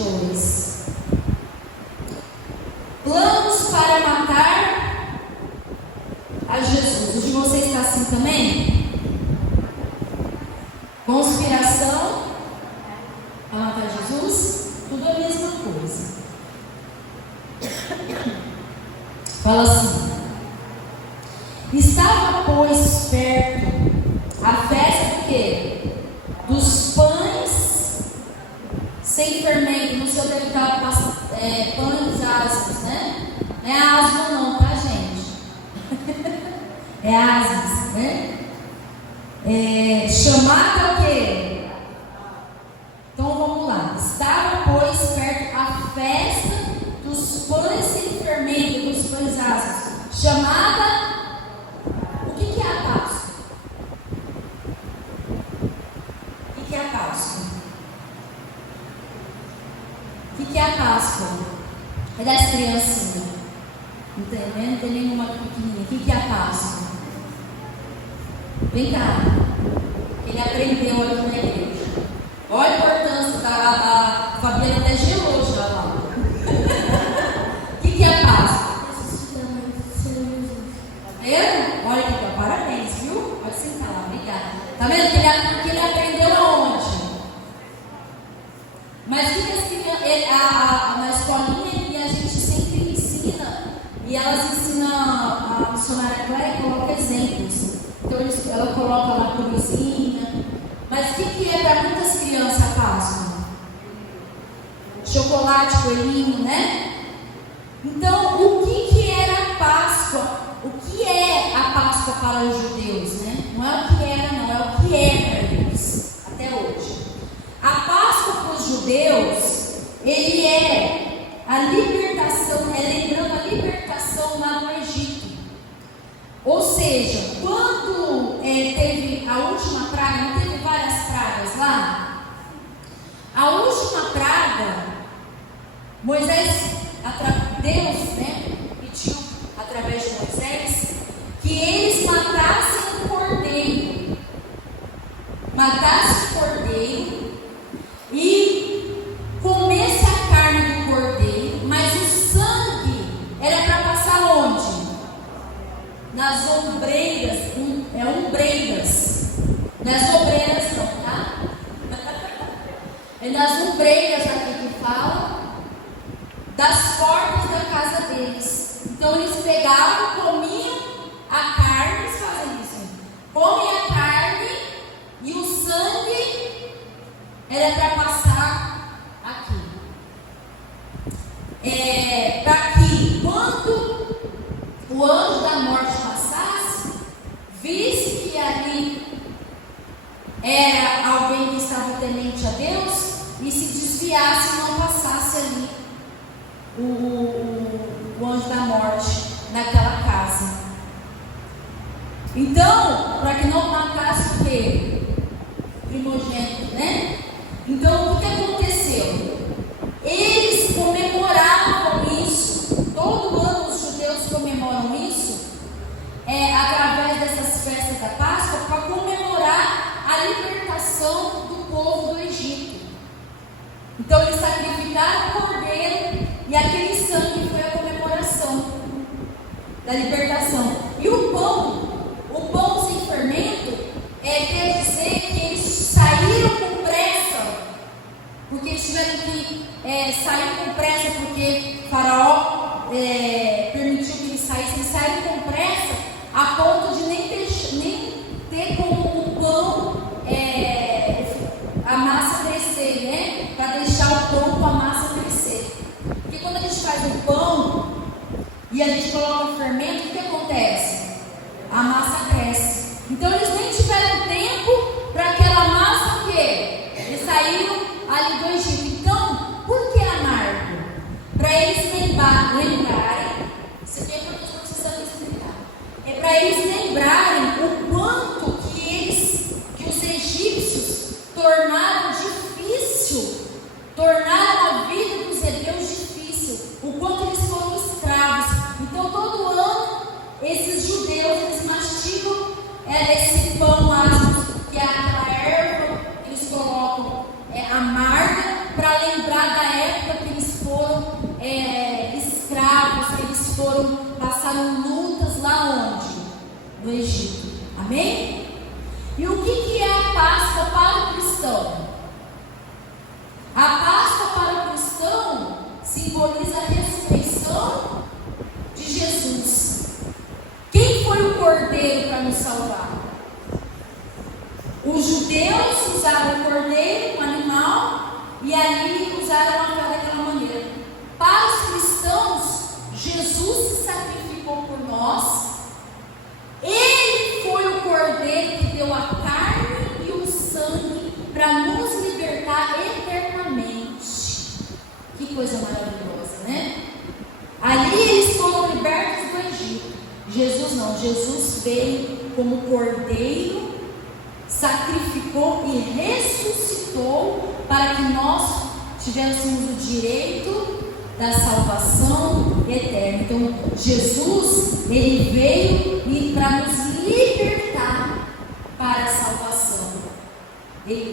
22. Planos para matar a Jesus. O de vocês está assim também? Conspiração para matar Jesus? Tudo a mesma coisa. Fala assim: estava, pois, perto a festa do quê? Dos pães sem fermento. No seu deve estar pães asmos, né? Não é asmo não, tá, gente? É asmos, né? Chamada o quê? Então vamos lá. Estava, pois, perto a festa dos pães sem fermento, dos pães asmos, chamada. O que é a Páscoa? O que é a Páscoa? O que é a Páscoa? É das criancinhas. Não tem nenhuma pequenininha. O que é a Páscoa? Vem cá. Ele aprendeu aqui na igreja. Olha a importância. A Fabiana até gelou já lá. O que é a Páscoa? Olha aqui, parabéns, viu? Pode sentar lá, obrigada. Tá vendo que ele aprendeu aonde? Mas o que na escolinha a gente sempre ensina, e elas ensinam, a missionária Cléia coloca exemplos. Então ela coloca lá a cruzinha. Mas o que é para muitas crianças a Páscoa? Chocolate, coelhinho, né? Então, o que era a Páscoa? O que é a Páscoa para os judeus, né? Não é o que era, não, é o que é para eles, até hoje. A Páscoa para os judeus, ele é a libertação, lembrando a libertação lá no Egito. Ou seja, quando teve a última praga, não teve várias pragas lá? A última praga, Deus, né, pediu através de Moisés que eles matassem o cordeiro. Matassem o cordeiro e comesse a carne do cordeiro, mas o sangue era para passar onde? Nas ombreiras, ombreiras. Nas obreiras não, tá? É nas ombreiras aqui que fala, das portas da casa deles. Então eles pegavam, comiam a carne, eles fazem isso. Comem a carne e o sangue era para passar aqui. Para que quando o anjo da morte passasse, visse que ali era alguém que estava temente a Deus e se desviasse e não passasse ali o anjo da morte naquela casa. Então, para que não matasse o quê? Primogênito, né? Então, o que aconteceu? Eles comemoravam isso. Todo ano os judeus comemoram isso, através dessas festas da Páscoa, para comemorar a libertação do povo do Egito. Então, eles sacrificaram o cordeiro e aquele sangue foi a comemoração da libertação. E o pão sem fermento, quer dizer que eles saíram com pressa, porque eles tiveram que sair com pressa, porque Faraó permitiu que eles saíram com pressa, a ponto de nem ter como o pão, a massa crescer, né? Para deixar o pão com a massa crescer. Porque quando a gente faz o pão e a gente coloca o fermento, o que acontece? A massa cresce. Então eles nem tiveram tempo para aquela massa, o quê? Eles saíram ali do Egito. Então, por que amargo? Para eles lembrarem, isso aqui é para nós precisamos explicar. É para eles lembrarem o quanto que os egípcios tornaram a vida dos hebreus difícil, o quanto eles foram escravos. Então, todo ano, esses judeus, eles mastigam esse pão asmo, que é aquela erva que eles colocam amarga, para lembrar da época do Egito. Amém? E o que é a Páscoa para o cristão? A Páscoa para o cristão simboliza a ressurreição de Jesus. Quem foi o cordeiro para nos salvar? Os judeus usaram o cordeiro, o animal, e ali usaram a fé daquela maneira. Para os cristãos, Jesus se sacrificou por nós. Ele foi o cordeiro que deu a carne e o sangue para nos libertar eternamente. Que coisa maravilhosa, né? Ali eles foram libertos do Egito. Jesus não, Jesus veio como cordeiro, sacrificou e ressuscitou para que nós tivéssemos o direito da salvação eterna. Então Jesus, ele veio para nos libertar para a salvação.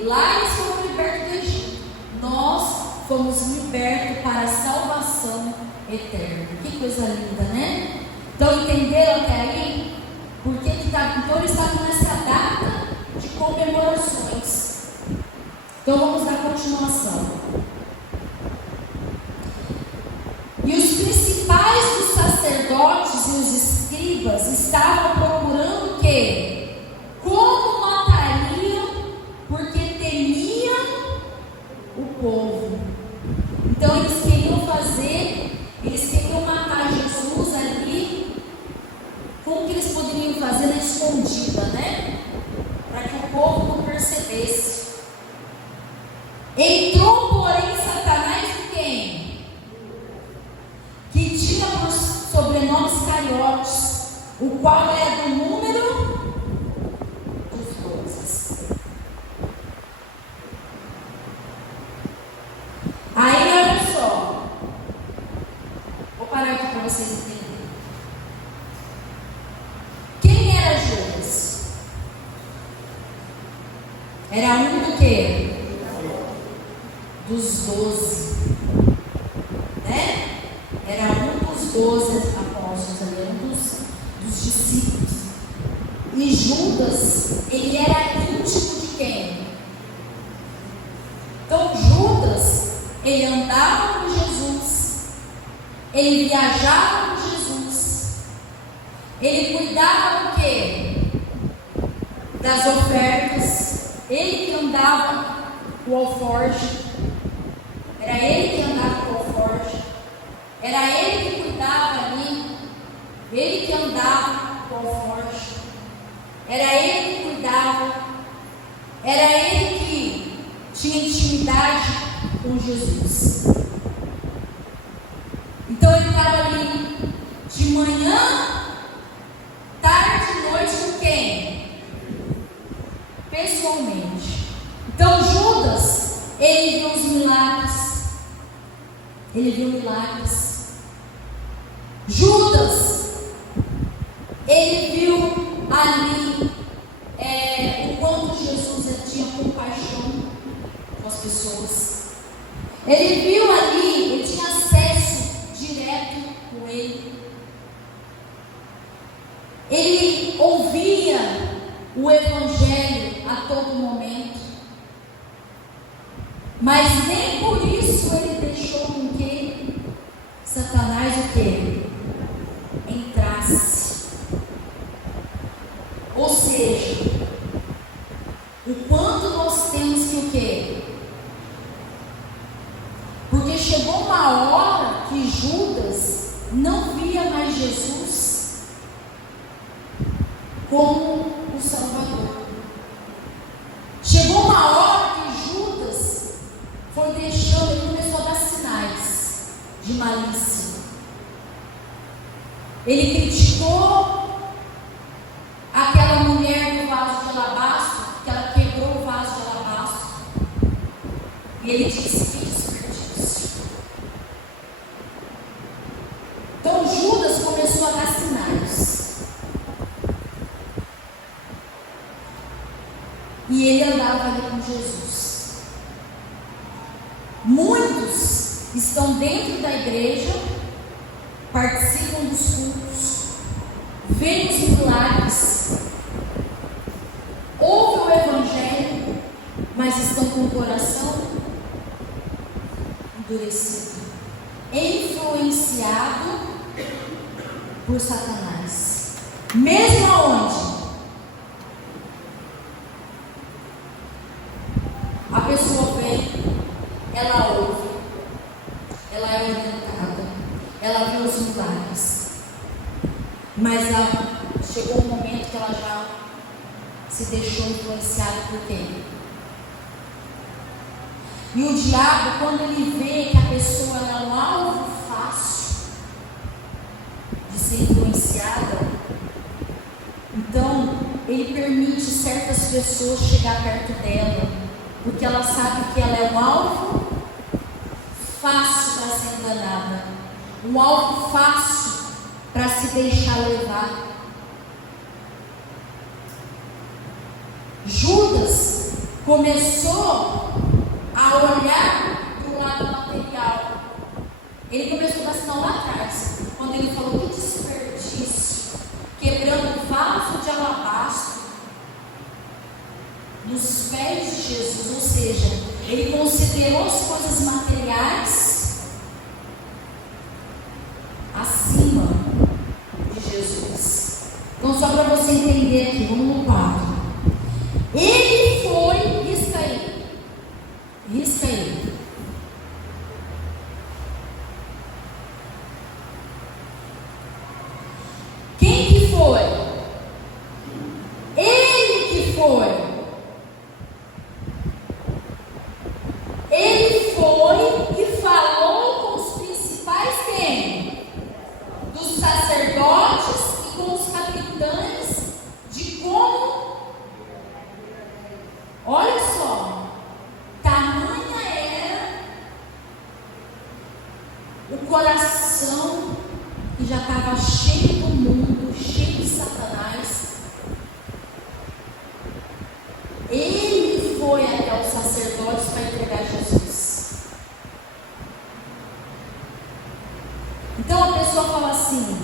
Lá eles foram libertos do Egito, nós fomos libertos para a salvação eterna. Que coisa linda, né? Então entenderam até aí? Porque então ele está nessa data de comemorações. Então vamos dar continuação. E os principais dos sacerdotes e os escribas estavam procurando o quê? Como matariam, porque temiam o povo. Então eles queriam matar Jesus ali. Como que eles poderiam fazer na escondida, né? Para que o povo não percebesse. Entrou, porém, Satanás em quem? Que tinha por sobrenome Iscariotes, o qual era do número dos 12. Aí, olha só. Vou parar aqui para vocês entenderem. Quem era Judas? Era um do quê? Dos 12. Né? Era um dos 12 apóstolos, era um dos discípulos. E Judas, ele era íntimo de quem? Então Judas, ele andava com Jesus, ele viajava com Jesus, ele cuidava do quê? Das ofertas, ele que andava com o alforje, era ele que andava com o alforje, era ele que cuidava ali, ele que andava com o alforje, era ele que cuidava, era ele que tinha intimidade com Jesus. Então ele estava ali de manhã, tarde e noite com quem? Pessoalmente. Então Judas, ele viu os milagres. Ele viu milagres. Judas, ele viu ali o quanto Jesus tinha compaixão com as pessoas. Ele viu ali, ele tinha acesso direto com ele. Ele ouvia o Evangelho a todo momento. Mas nem por isso ele deixou com que Satanás o quê? Entrasse. Ou seja, o quanto nós temos que o quê? Porque chegou uma hora que Judas não via mais Jesus como o Salvador. Chegou uma hora que Judas foi deixando, ele começou a dar sinais de malícia. Ele criticou aquela mulher do vaso de alabastro, que ela quebrou o vaso de alabastro. E ele disse: que desperdício. Então Judas começou a dar sinais. E ele andava ali com Jesus. Muitos estão dentro da igreja, participam dos cultos, veem os milagres, endurecido, influenciado por Satanás. Mesmo aonde a pessoa vem, ela ouve, ela é orientada, ela vê os milagres, mas chegou um momento que ela já se deixou influenciada por quem? E o diabo, quando ele vê que a pessoa é um alvo fácil de ser influenciada, então ele permite certas pessoas chegar perto dela, porque ela sabe que ela é um alvo fácil para ser enganada, um alvo fácil para se deixar levar. Judas começou a olhar para o lado material. Ele começou a assinar lá atrás, quando ele falou: que desperdício, quebrando um vaso de alabastro nos pés de Jesus. Ou seja, ele considerou as coisas materiais acima de Jesus. Então, só para você entender aqui, vamos no quadro. Ele foi, risca aí. Quem que foi? Ele que foi. Ele foi e falou com os principais quem? Dos sacerdotes e com os capitães de como. Olha só, tamanha era o coração que já estava cheio do mundo, cheio de Satanás. Ele foi até os sacerdotes para entregar Jesus. Então a pessoa fala assim: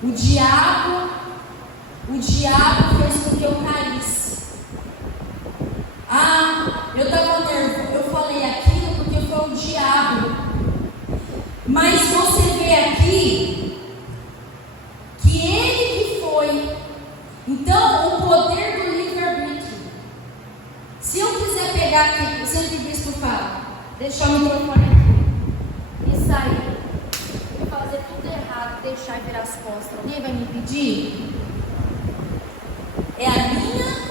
o diabo fez com que eu caísse. Eu estava nervoso, eu falei aquilo porque foi o diabo. Mas você vê aqui que ele que foi. Então, o poder do livre-arbítrio. Se eu quiser pegar aqui, você não tem visto que eu falo, deixar o microfone aqui e sair e fazer tudo errado, deixar e virar as costas, alguém vai me impedir? É a minha.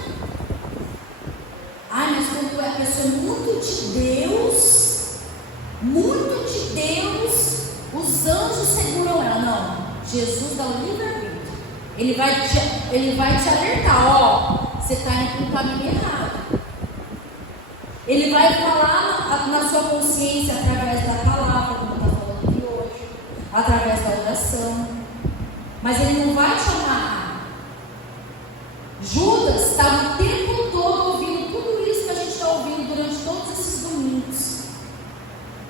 Mas quando é a pessoa muito de Deus, os anjos seguram ela. Não, Jesus dá o livre-arbítrio. Ele vai te alertar: você está indo para um caminho errado. Ele vai falar na sua consciência através da palavra, como está falando aqui hoje, através da oração. Mas ele não vai te amarrar. Judas estava o tempo todo ouvindo tudo isso que a gente está ouvindo durante todos esses domingos.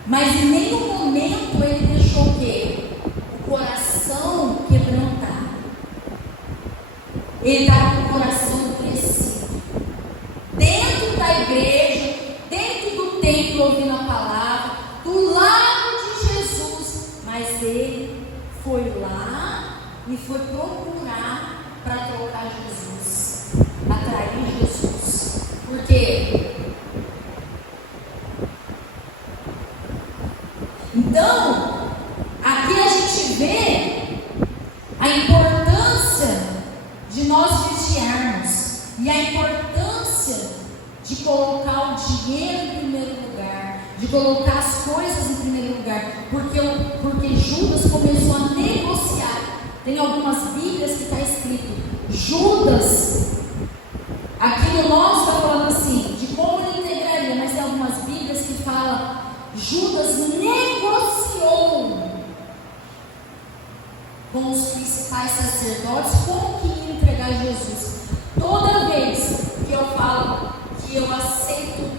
Mas em nenhum momento ele deixou o quê? O coração quebrantado. Ele estava com o coração endurecido. Dentro da igreja, dentro do templo, ouvindo a palavra, do lado de Jesus. Mas ele foi lá e foi procurar para trocar Jesus, atrair Jesus. Por quê? Então, aqui a gente vê a importância de nós vigiarmos e a importância de colocar o dinheiro em primeiro lugar, de colocar as coisas em primeiro lugar, porque Judas começou a negociar. Tem algumas Bíblias que está escrito Judas, aqui no nosso está falando assim, de como ele integraria, mas tem algumas Bíblias que falam Judas negociou com os principais sacerdotes como que ia entregar Jesus. Toda vez que eu falo que eu aceito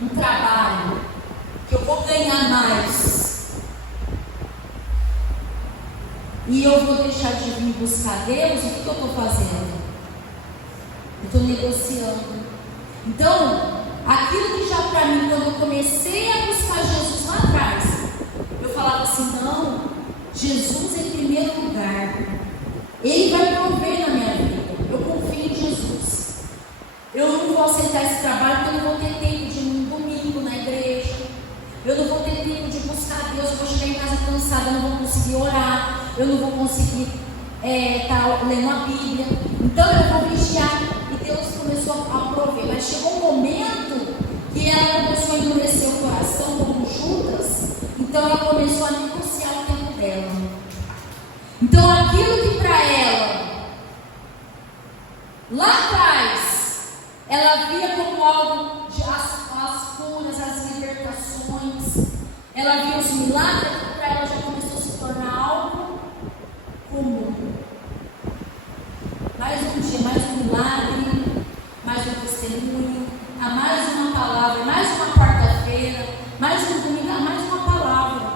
um trabalho, que eu vou ganhar mais, e eu vou deixar de vir buscar Deus, o que eu estou fazendo? Eu estou negociando. Então, aquilo que já para mim, quando eu comecei a buscar Jesus lá atrás, eu falava assim: não, Jesus em primeiro lugar, Ele vai prover na minha vida, eu confio em Jesus. Eu não vou aceitar esse trabalho porque eu não vou ter tempo de ir um domingo na igreja, eu não vou ter tempo de buscar Deus, eu vou chegar em casa cansada, eu não vou conseguir orar, eu não vou conseguir estar lendo a Bíblia, então eu vou vigiar. E Deus começou a prover, mas chegou um momento que ela começou a endurecer o coração como Judas, então ela começou a negociar o tempo dela. Então aquilo que para ela, lá atrás, ela via como algo de as curas, as libertações, ela via os milagres, para ela já começou a se tornar algo comum. Mais um dia, mais um milagre, mais um testemunho, a mais uma palavra, mais uma quarta-feira, mais um domingo, a mais uma palavra.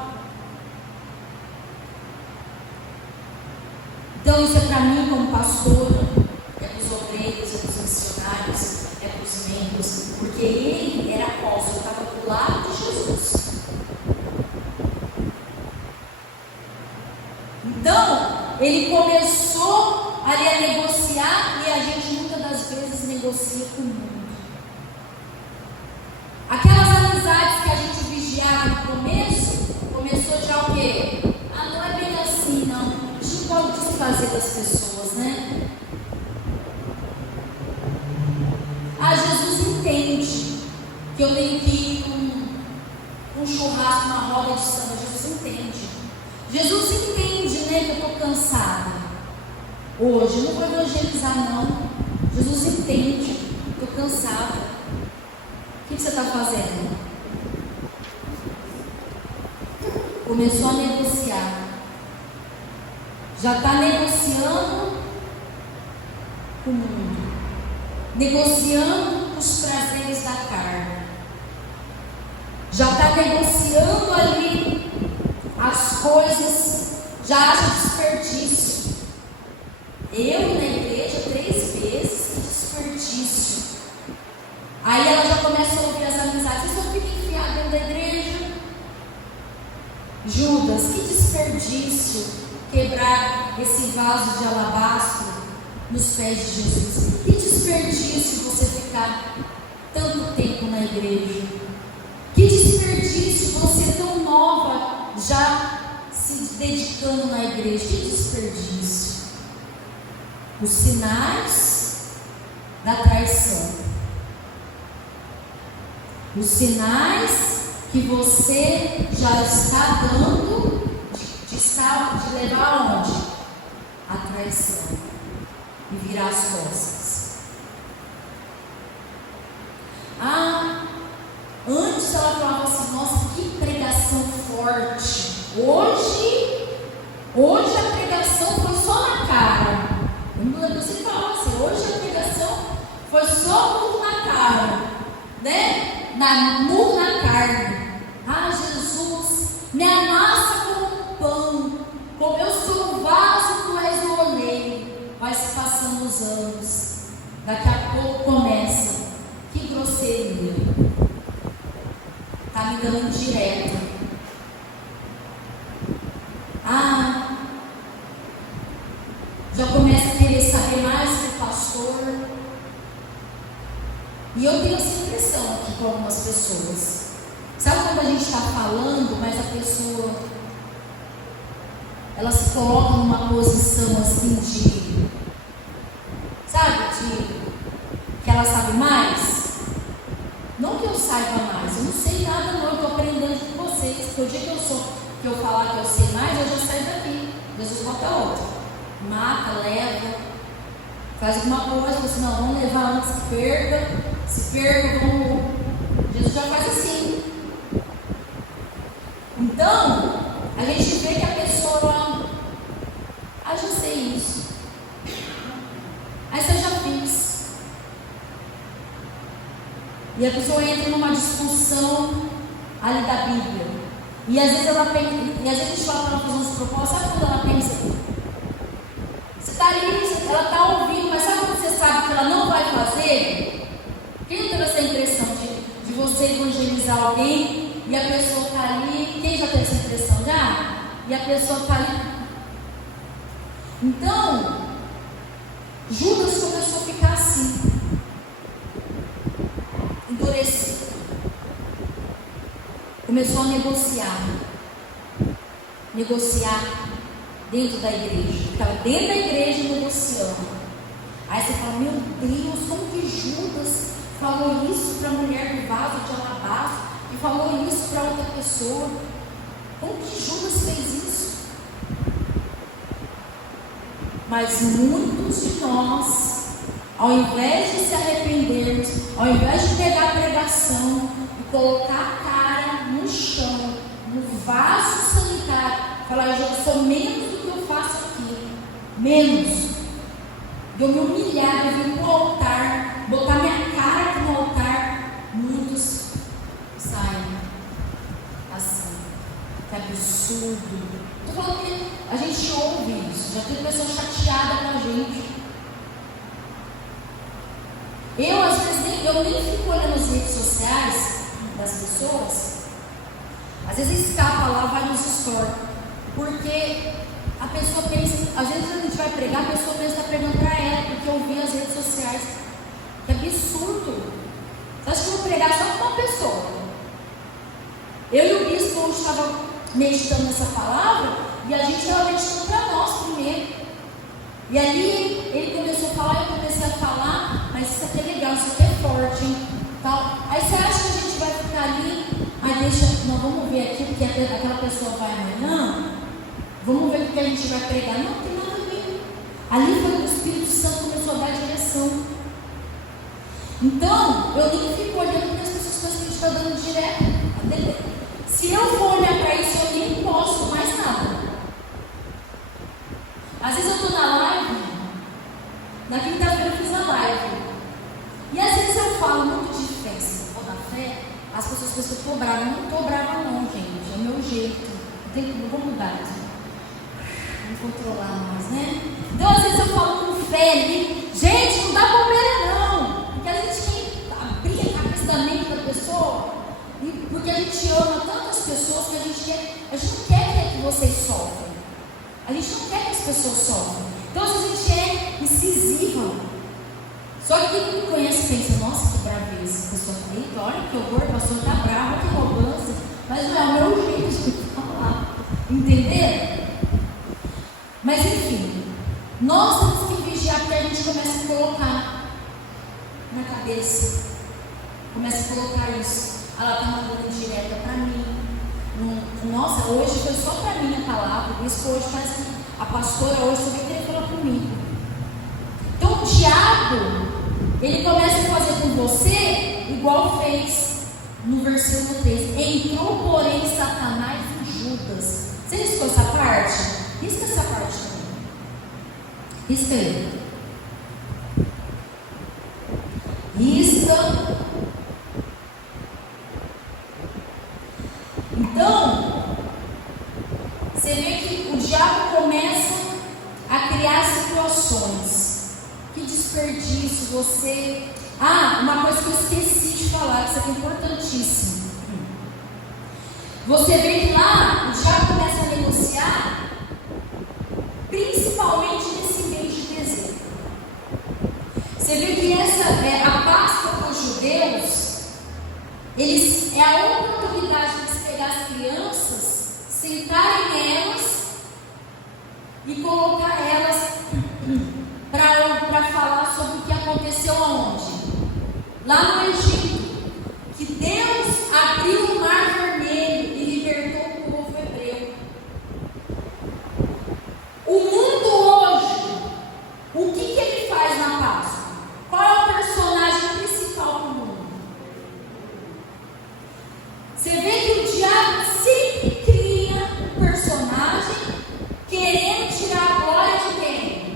Então isso é para mim como pastora, é para os obreiros, é para os missionários, é para os membros, porque ele era apóstolo, estava do lado de Jesus. Então, ele começou ali a negociar, e a gente muitas das vezes negocia com o mundo. Aquelas amizades que a gente vigiava no começo, começou já o quê? Ah, não é bem assim, não. A gente não pode desfazer das pessoas, né? Ah, Jesus entende que eu tenho que ir com um churrasco, uma roda de samba. Jesus entende. Jesus entende, né, que eu estou cansada hoje. Eu não vou evangelizar, não. Jesus entende. Estou cansada. O que você está fazendo? Começou a negociar. Já está negociando com o mundo, negociando os prazeres da carne, já está negociando ali as coisas, já acha desperdício. Eu na igreja 3 vezes, que desperdício. Aí ela já começa a ouvir as amizades: vocês não ficam enfiados dentro da igreja? Judas, que desperdício quebrar esse vaso de alabastro nos pés de Jesus. Que desperdício você ficar tanto tempo na igreja. Que desperdício você tão nova já se dedicando na igreja. Que desperdício. Os sinais da traição. Os sinais que você já está dando de levar aonde? A traição. E virar as costas. Ah, antes ela falava assim: nossa, que pregação forte. Hoje a pregação foi só na cara. Você falava assim: hoje a pregação foi só murro na cara, né? Murro na carne. Ah, Jesus, me amassa como pão, como eu sou o vaso, tu és o oleiro. Vai se passando os anos, daqui a pouco começa: que grosseria, está me dando indireta. Ah, já começa a querer saber mais do pastor. E eu tenho essa impressão aqui com algumas pessoas. Sabe quando a gente está falando, mas a pessoa, ela se coloca numa posição assim de, sabe, que ela sabe mais? Não que eu saiba mais, eu não sei nada não, eu estou aprendendo com vocês. Porque o dia que eu falar que eu sei mais, eu já saio daqui. Jesus bota outra. Mata, leva, faz alguma coisa, você não, vamos levar antes que perca. Se perca, vamos. Jesus já faz assim. Então, a gente vê que a pessoa, já sei isso. Aí você já fiz. E a pessoa entra numa discussão ali da Bíblia. E às vezes ela pensa, e às vezes a gente fala para ela fazer uns propósitos, sabe quando ela pensa? Você está ali, ela está ouvindo, mas sabe quando você sabe que ela não vai fazer? negociar alguém e a pessoa está ali. Quem já teve essa impressão já? E a pessoa está ali. Então, Judas começou a ficar assim, endurecido. Começou a negociar dentro da igreja. Estava dentro da igreja negociando. Aí você fala, meu Deus, como que Judas falou isso para a mulher do vaso de alabastro e falou isso para outra pessoa? Como que Judas fez isso? Mas muitos de nós, ao invés de se arrependermos, ao invés de pegar a pregação e colocar a cara no chão, no vaso sanitário, falar, eu sou menos do que eu faço aqui, menos, de eu me humilhar, de eu vir para o altar, botar minha cara aqui no altar, muitos saem assim, que absurdo. Estou falando que a gente ouve isso, já tem pessoa chateada com a gente. Eu, às vezes, eu nem fico olhando as redes sociais das pessoas. Às vezes escapa lá, vai nos stories, porque a pessoa pensa, às vezes a gente vai pregar, a pessoa pensa que está pregando para ela, porque eu vi as redes sociais. Que absurdo! Você acha que eu vou pregar só para uma pessoa? Eu e o bispo hoje estavam meditando nessa palavra, e a gente estava meditando para nós primeiro. E ali ele começou a falar, eu comecei a falar, mas isso aqui é legal, isso aqui é forte, hein? Tal. Aí você acha que a gente vai ficar ali, aí deixa, não, vamos ver aqui, porque aquela pessoa vai amanhã, vamos ver o que a gente vai pregar. Não tem nada a ver. Ali foi o Espírito Santo começou a dar direção. Então, eu nem fico olhando para as pessoas que a gente está dando direto. Se eu for olhar para isso, eu nem posso mais nada. Às vezes eu estou na live, na quinta-feira eu fiz a live, e às vezes eu falo muito de fé, ou da fé, as pessoas pensam que eu estou brava. Eu não estou brava não, gente, é meu jeito, não vou mudar, vou controlar mais, né? Então às vezes eu falo com fé ali, gente, não dá bobeira não, porque a gente quer abrir a cabeça da mente da pessoa, porque a gente ama tantas pessoas que a gente não quer que vocês sofram. A gente não quer que as pessoas sofram. Então, às vezes a gente é incisiva. Só que quem me conhece pensa, nossa, que braveza. A pessoa fala, olha que horror, o pastor está bravo, que arrogância. Mas não é o meu jeito de falar. Entenderam? Mas enfim, nós temos que vigiar porque a gente começa a colocar na cabeça. Começa a colocar isso. Ela está mandando direta para mim. Nossa, hoje foi só para mim a palavra. Por isso que hoje parece que a pastora hoje só veio falar comigo. Então o diabo, ele começa a fazer com você igual fez no versículo 3. Entrou, porém, Satanás em Judas. Você riscou essa parte? Risca essa parte também. Risca aí. Risca. Então, você vê que o diabo começa a criar situações. Que desperdício você... uma coisa que eu esqueci de falar, que isso aqui é importantíssimo. Você vê que lá o diabo começa a negociar, principalmente nesse mês de dezembro. Você vê que a Páscoa para os judeus, é a oportunidade de pegar as crianças, sentarem elas e colocar elas para falar sobre o que aconteceu aonde? Lá no Egito, que Deus abriu o mar vermelho e libertou o povo hebreu. O mundo hoje, o que ele faz na Páscoa? Qual é o personagem principal do mundo? Você vê que o diabo sempre cria um personagem querendo tirar a glória de quem?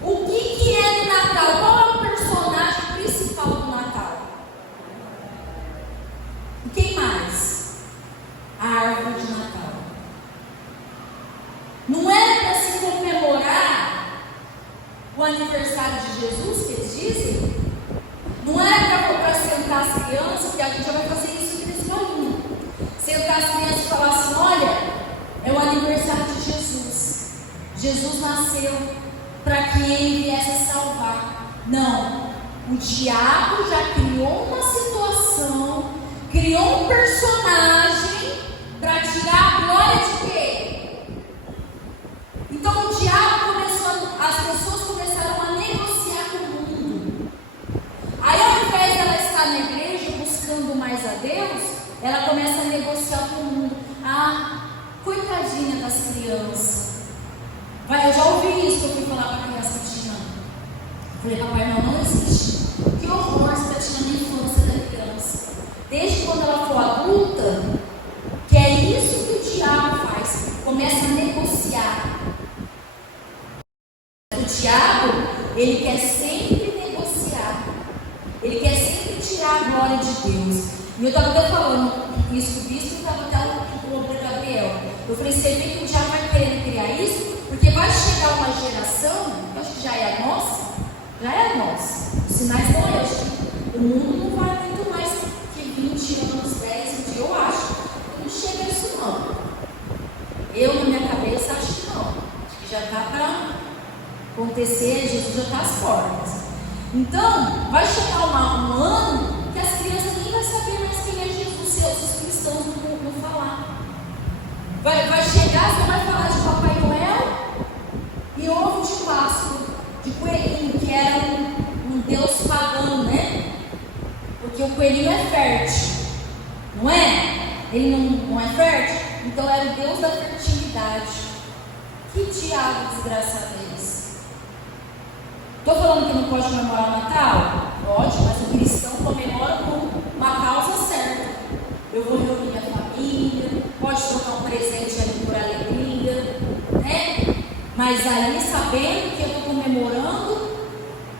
O que é no Natal? Qual é o personagem principal do Natal? Jesus nasceu para que ele viesse salvar. Não. O diabo já criou uma situação, criou um personagem para tirar a glória de quê? Então o diabo começou, as pessoas começaram a negociar com o mundo. Aí ao invés dela estar na igreja buscando mais a Deus, ela começa a negociar com o mundo. Ah, coitadinha das crianças. Eu já ouvi isso que eu fui falar para a criança pequena. Falei, papai, não existe. Que horror você está tirando a infância da criança. Desde quando ela for adulta, que é isso que o diabo faz. Começa a negociar. O diabo, ele quer sempre negociar. Ele quer sempre tirar a glória de Deus. E eu estava até falando isso com o bispo, estava até o Gabriel. Eu falei, você vê que o diabo vai querendo criar isso, porque vai chegar uma geração, acho que já é a nossa, os sinais estão aí, acho que o mundo não vai muito mais que 20 anos, 10, eu acho, não chega a isso não. Eu, na minha cabeça, acho que não, acho que já está para acontecer, Jesus já está às portas. Então, vai chegar um ano que as crianças nem vão saber mais quem é Jesus, se os cristãos não vão falar. Vai chegar, você vai falar de Papai Noel e ovo de Páscoa, de coelhinho, que era um deus pagão, né? Porque o coelhinho é fértil, não é? Ele não é fértil? Então era o deus da fertilidade. Que diabo desgraçado é esse? Estou falando que não pode comemorar o Natal? Pode, mas o cristão comemora com uma causa certa. Eu vou reunir minha família, pode trocar um presente ali por alegria, né? Mas aí sabendo que eu estou comemorando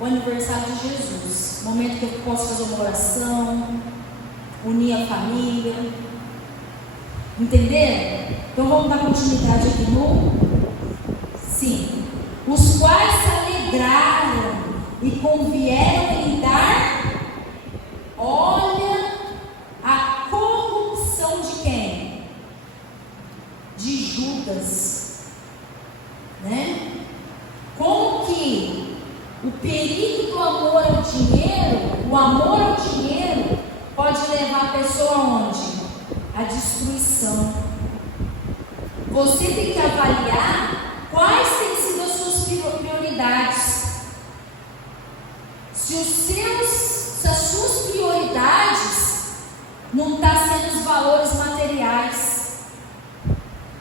o aniversário de Jesus, momento que eu posso fazer uma oração, unir a família, entenderam? Então vamos dar continuidade aqui no 5. Os quais se alegraram e convieram em dar, olha a corrupção de quem? De Judas, né? Como que o perigo do amor ao dinheiro, o amor ao dinheiro pode levar a pessoa aonde? A destruição. Você tem que avaliar quais têm sido as suas prioridades. Se as suas prioridades não estão sendo os valores materiais,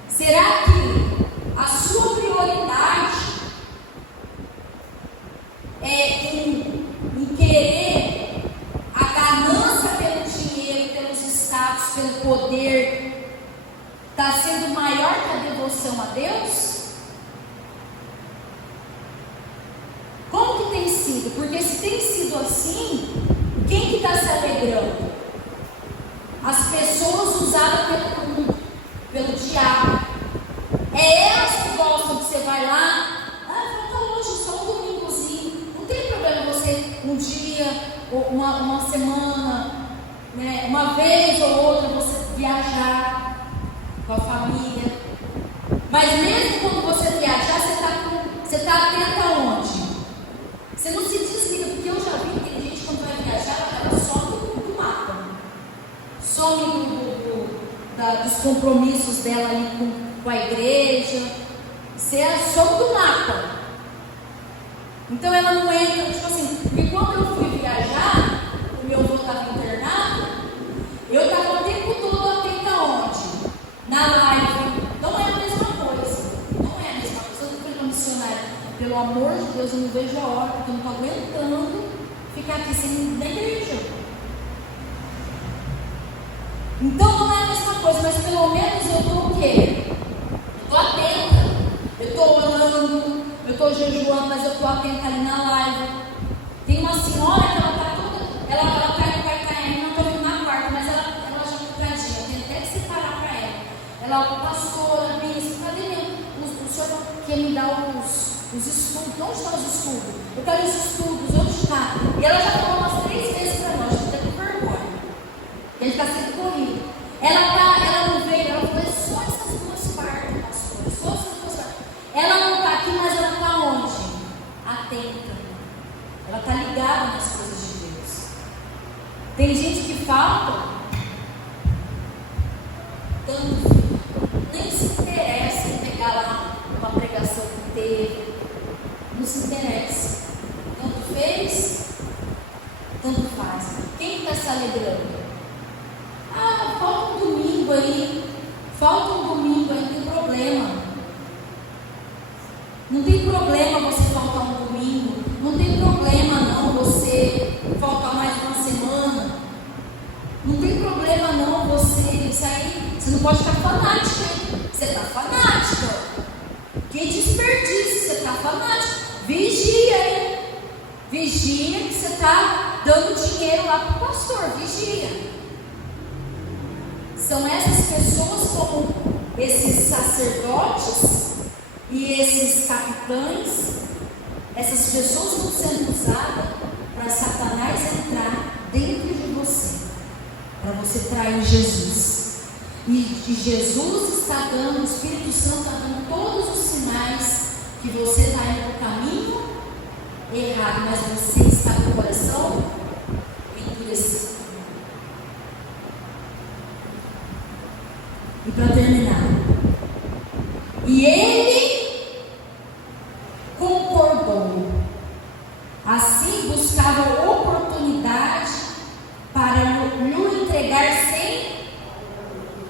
será que a sua prioridade é em querer a ganância pelo dinheiro, pelos status, pelo poder, está sendo maior que a devoção a Deus? Como que tem sido? Porque se tem sido assim, quem que está se alegrando? As pessoas usadas pelo diabo. É elas que gostam que você vai lá, falta hoje, só um domingozinho. Não tem problema você um dia, ou uma semana, né, uma vez ou outra você viajar com a família. Mas mesmo quando você viajar, você está atento aonde? Você não se desliga, porque eu já vi que tem gente quando vai viajar, ela some do mapa. Some dos compromissos dela ali com a igreja. Você some do mapa. Então ela não entra, tipo assim, porque quando eu fui viajar, o meu avô estava internado, eu estava o tempo todo atenta aonde? Na live. Não é a mesma coisa. Não é a mesma coisa. Eu fui uma missionária. Pelo amor de Deus, eu não vejo a hora, porque eu não estou aguentando ficar aqui sem ir na igreja. Então não é a mesma coisa, mas pelo menos eu estou o quê? Eu estou atenta. Eu estou orando, eu estou jejuando, mas eu estou atenta ali na live. Tem uma senhora que ela está toda. Ela cai, não estou indo na quarta, mas ela já está tadinha. Eu tenho até que separar para ela. Ela, pastora, bispo, cadê o senhor quer me dar os estudos? Onde estão os estudos? Eu quero os estudos, onde está? E ela já falou umas 3 vezes para nós, até com vergonha. Ele está sendo corrido. Ela não veio, ela falou, só essas 2 partes, pastor, só essas 2 partes. Ela não está aqui Tem gente que falta, nem se interessa em pegar lá uma pregação que teve, não se interessa. Tanto fez, tanto faz. Quem está se alegrando? Falta um domingo aí, não tem problema. Não tem problema você faltar um domingo, não tem problema não você faltar mais uma semana, não tem problema não você sair, você não pode ficar fanática, hein? Você está fanática, que desperdício, você está fanática, vigia, hein? Vigia que você está dando dinheiro lá para o pastor, vigia. São essas pessoas como esses sacerdotes e esses capitães, essas pessoas estão sendo usadas para Satanás entrar dentro de você, para você trair Jesus. E Jesus está dando, o Espírito Santo está dando todos os sinais que você está indo no caminho errado, mas você está com o coração endurecido. E para terminar, e ele concordou, assim buscava oportunidade para lhe entregar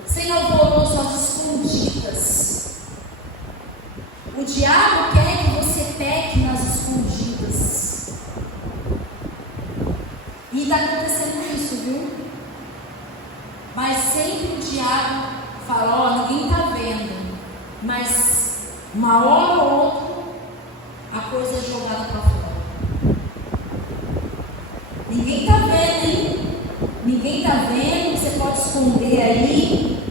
sem alvoroço às escondidas. O diabo quer que você peque nas escondidas. E está acontecendo isso, viu? Mas sempre o diabo fala, ninguém está vendo. Mas uma hora ou outra a coisa é jogada para fora. Ninguém está vendo, hein? Ninguém está vendo, você pode esconder aí.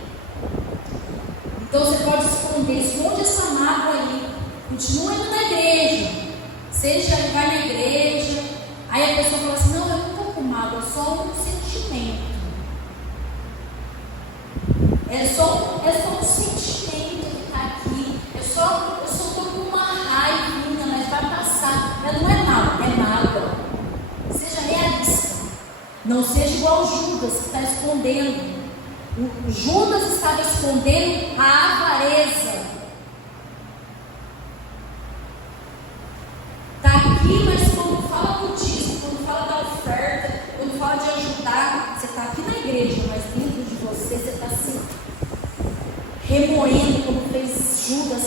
Então você pode esconde essa mágoa aí. Continua indo na igreja. Seja vai na igreja. Aí a pessoa fala assim, não, eu não estou com mágoa, é só um sentimento. É só um sentimento que está aqui. Eu só estou com uma raiva, mas vai passar. Ela não é mal, é mágoa. Seja realista. Não seja igual Judas que está escondendo. O Judas estava escondendo a avareza. Está aqui, mas quando fala do dízimo, quando fala da oferta, quando fala de ajudar, você está aqui na igreja, mas dentro de você está assim, remoendo, como fez Judas.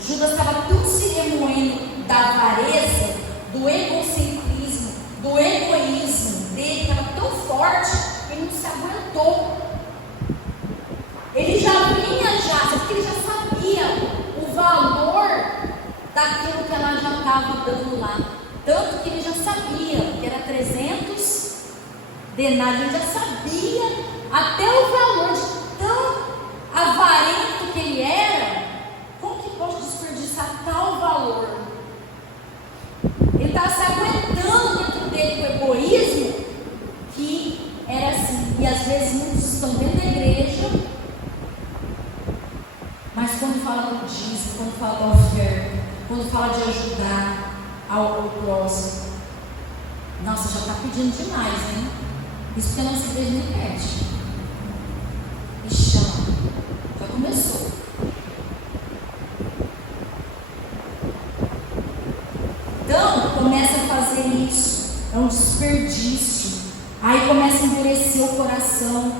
Judas estava tudo se remoendo da avareza, do egocentrismo, do egoísmo dele, estava tão forte que ele não se aguentou. Ele já vinha porque ele já sabia o valor daquilo que ela já estava dando lá. Tanto que ele já sabia que era 300 denários, ele já sabia até o valor de tão avarento que ele era. Como que pode desperdiçar tal valor? Ele estava se aguentando dentro dele com o egoísmo, que era assim. E às vezes muitos estão dentro da igreja, mas quando fala do dízimo, quando fala da oferta, quando fala de ajudar ao próximo, nossa, já está pedindo demais, hein? Isso porque a nossa igreja nem pede. Ixi, já começou. Então, começa a fazer isso. É um desperdício. Aí começa a endurecer o coração.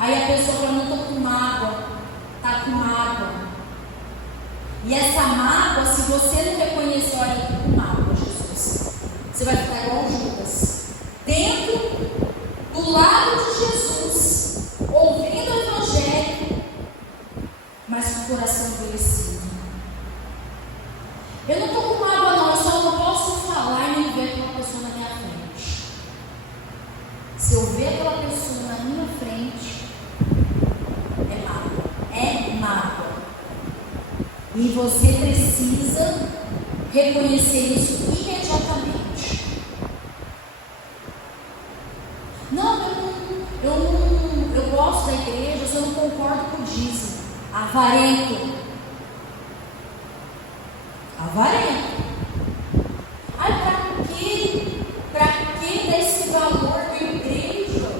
Aí a pessoa fala, não estou com mágoa. Está com mágoa. E essa mágoa, se você não reconhecer, olha, eu estou com mágoa, Jesus, você vai ficar igual Judas. Dentro do lado de Jesus, ouvindo o Evangelho, mas com o coração endurecido. Eu não estou com mágoa não, eu só não posso falar e nem ver aquela pessoa na minha frente. Se eu ver aquela pessoa na minha frente, é mágoa. É mágoa. E você precisa reconhecer isso imediatamente. Não, eu gosto da igreja, eu não concordo com o dízimo. Avarento. Ai, para que dar esse valor para a igreja?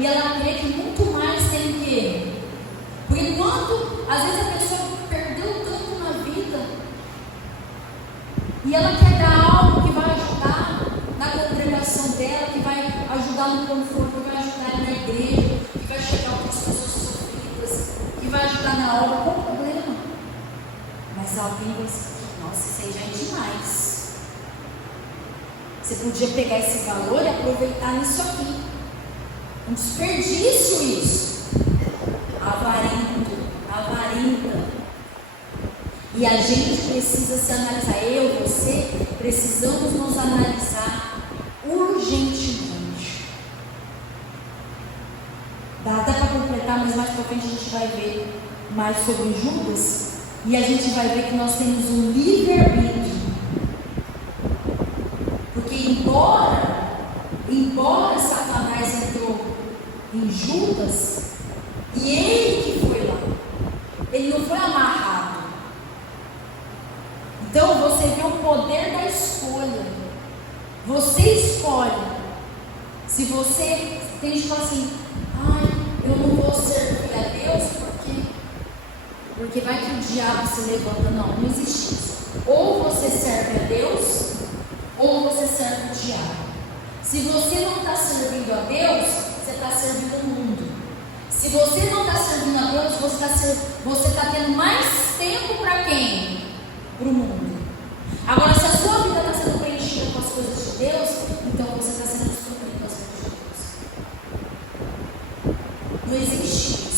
e ela crê que muito mais tem o quê? Por enquanto, às vezes a pessoa perdeu tanto na vida e ela quer dar algo que vai ajudar na congregação dela, que vai ajudar no conforto, que vai ajudar na igreja, que vai chegar para as pessoas sofridas, que vai ajudar na obra. Qual o problema? Mas alguém vai dizer, nossa, isso aí já é demais. Você podia pegar esse valor e aproveitar nisso aqui. Um desperdício isso. Avarento, avarinta. E a gente precisa se analisar. Eu, você, precisamos nos analisar urgentemente. Dá para completar, mas mais para frente a gente vai ver mais sobre Judas. E a gente vai ver que nós temos um livre-arbítrio. Porque embora Satanás entrou em Judas, e ele que foi lá, ele não foi amarrado. Então você vê o poder da escolha. Você escolhe. Se você tem gente que fala assim, eu não vou servir a Deus porque vai que o diabo se levanta. Não existe isso. Ou você serve a Deus, ou você serve o diabo. Se você não está servindo a Deus, você está servindo o mundo. Se você não está servindo a Deus, você está tendo mais tempo para quem? Para o mundo. Agora, se a sua vida está sendo preenchida com as coisas de Deus, então você está sendo suprido com as coisas de Deus. Não existe isso.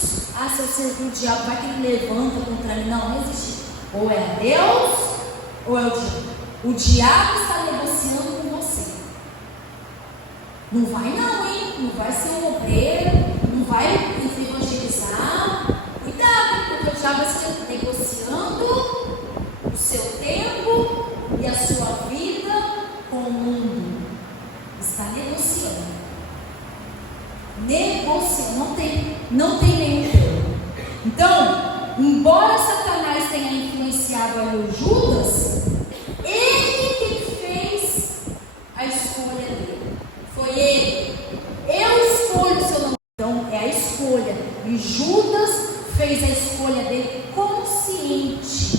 Se eu servir o diabo, vai que ele levanta contra mim. Não existe. Ou é a Deus, ou é o diabo. O diabo está negociando com você. Não vai não, hein? Não vai ser um obreiro, não vai evangelizar. Cuidado, porque o diabo está negociando o seu tempo e a sua vida com o mundo. Está negociando. Não tem nenhum termo. Então, embora Satanás tenha influenciado aí o Judas, ele que fez a escolha dele. Foi ele. Eu escolho o seu nome. Então, é a escolha. E Judas fez a escolha dele consciente.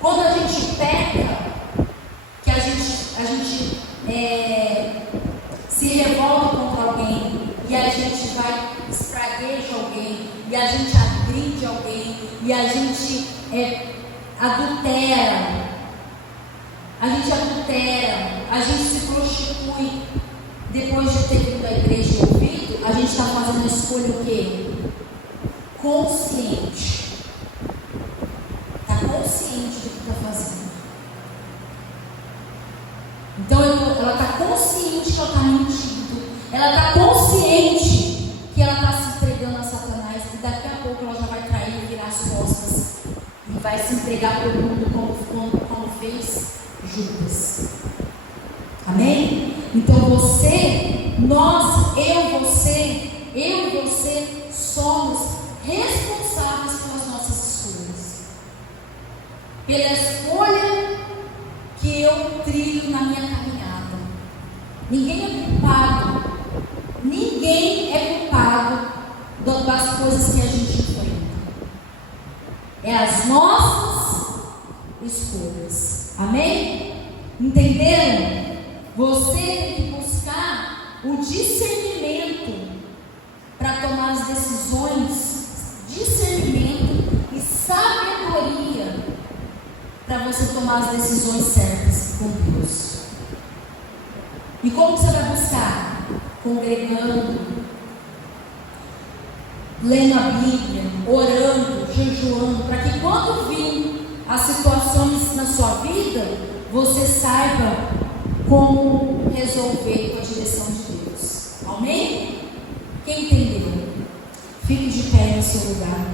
Quando a gente peca, que a gente se revolta contra alguém, e a gente vai espragueja alguém, e a gente agride alguém, e a gente adultera, a gente se prostitui. Depois de ter vindo à igreja e ouvido, a gente está fazendo a escolha o quê? Consciente. Está consciente do que está fazendo. Então ela está consciente que ela está mentindo. Ela está consciente que ela está se entregando a Satanás. E daqui a pouco ela já vai trair e virar as costas. E vai se entregar para o mundo como fez Judas. Amém? Então eu e você somos responsáveis pelas nossas escolhas. Pela escolha que eu trilho na minha caminhada. Ninguém é culpado das coisas que a gente enfrenta. É as nossas escolhas. Amém? Entenderam? Você tem que buscar o discernimento para tomar as decisões, discernimento e sabedoria para você tomar as decisões certas com Deus. E como você vai buscar? Congregando, lendo a Bíblia, orando, jejuando, para que quando vir as situações na sua vida, você saiba como resolver com a direção de Deus. Amém? Quem entendeu? Fique de pé no seu lugar.